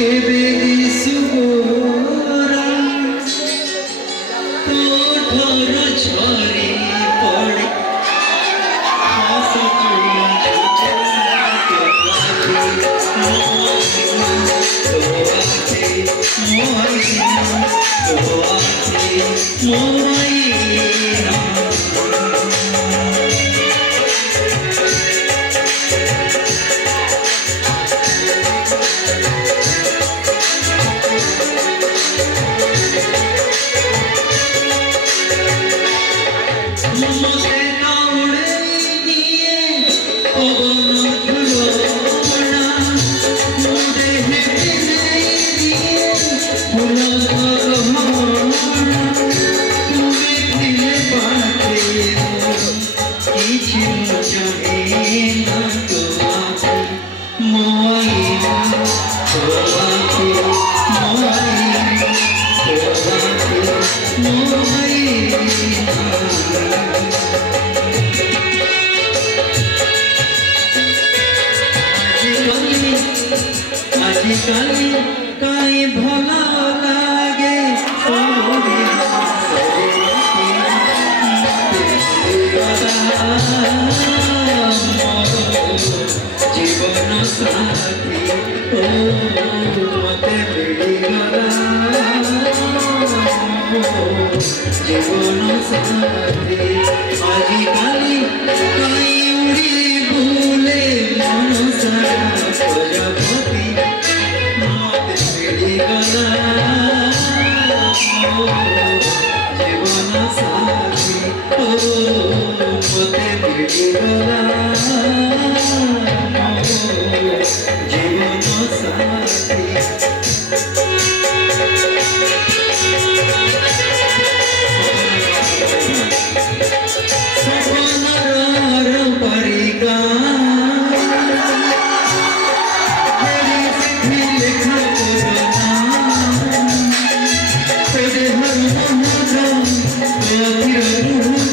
কেবে দিশুগোরা তোঠর ঝরে পড়ে आजिकाली काई भला लागे जीवन साथी मते मिलिगला जीवन साथी आजिकाली काई उड़ी भूले मन सारा प्रजापति मते मिलिगला जीवन साथी मते मिलिगला जीवन साथी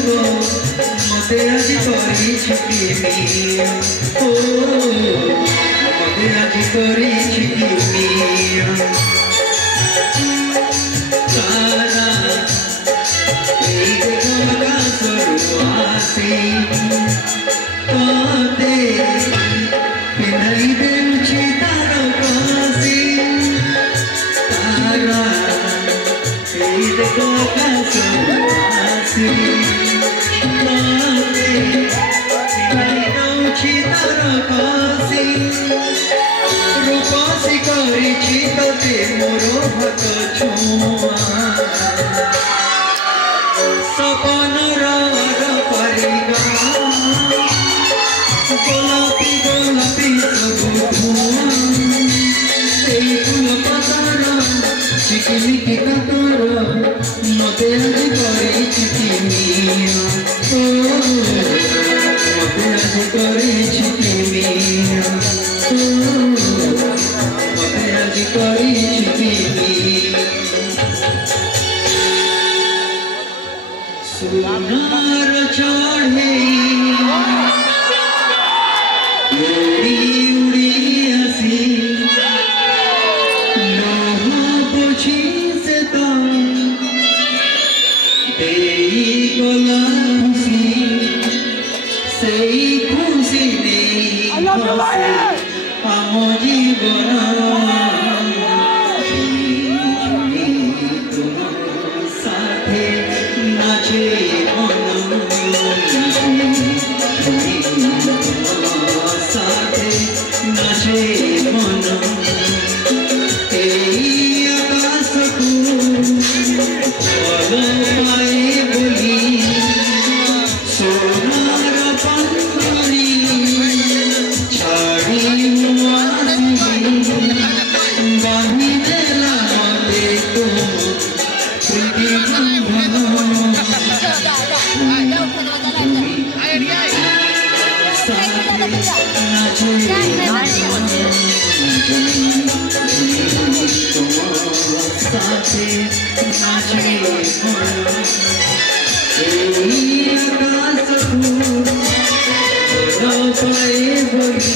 मते आज करी छिपी ओ मते आज करी छिपी तारा एक गंगा स्वरूपासी काते पिनाई देउछि तारा कासी तारा एक गंगा स्वरूपासी रूपासी करिछि तते मोर हाथ छुआ सपनर परिगा गोलापी गोलापी सबु এই ফুল পাতার চিকিমিকি কাতর মতে আজ করিছি তুমি ও মতে আজ করিছি তুমি ও মতে আজ করিছি তুমি সোনার চড়ে উড়ি উড়ি আসি সেই খুশি নেই আমার জীবন তোমার সাথে নাচে মন তোমার সাথে নাচে মন এই আকাশকু বলো পায়ে বলি সোনার পাখি ছাড়ি বাঁধি দেলা দেখো প্রীতি বন্ধন নাচে সাথে নাচে এই আকাশ পায়ে বলি